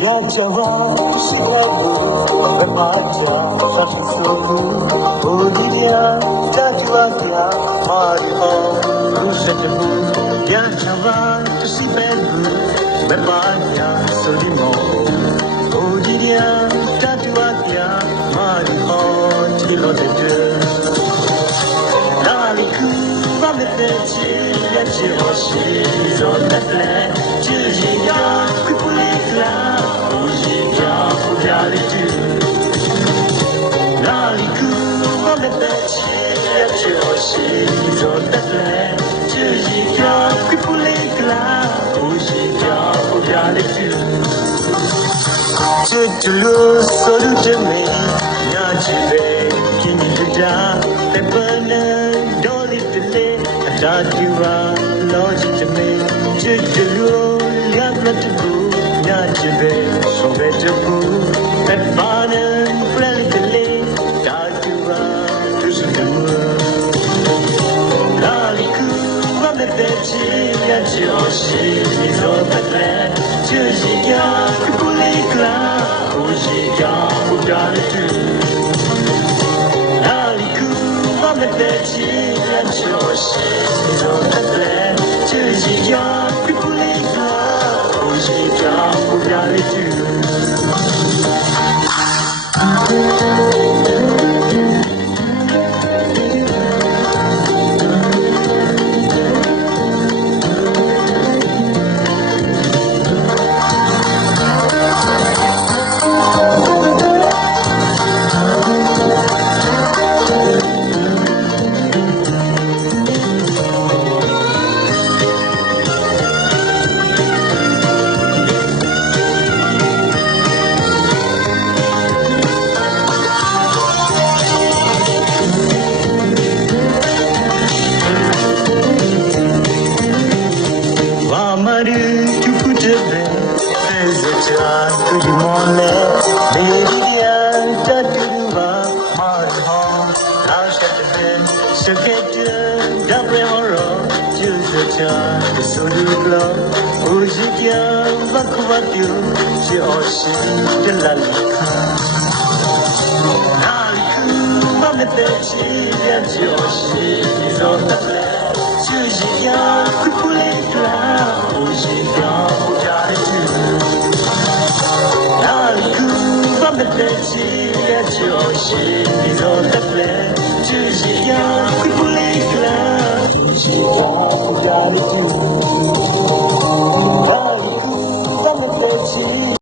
Yajawa, Shilago, Maja, Sashisoku, Odidia, Tatuakia, Mario, Rushatabu, Yajawa, Shilago, Maja, Solimo, Odidia, Tatuakia, Mario, Tilote, Naliku, Vamete, Yajawashi, on the land, Jujia, Kupulika. Naliku, on the bench, at your she's on the land. Jujia, Kupulika, Ujia, Ujality. Chitulu, Solu me, Najibe, Kinija, the burner, Dolly Delay, and Dadiva, Logic to me, Chitulu, Yamatabu, Najibe, so better boo, that banner, Friendly, Dadiva, to the moon. Naliku, on the bench, at your she's on the land. Jujia, Kupulika, Ujia, Ujality. Naliku, on the bench, at your she's on the land. Jujia, Kupulika, Ujia, Ujality. She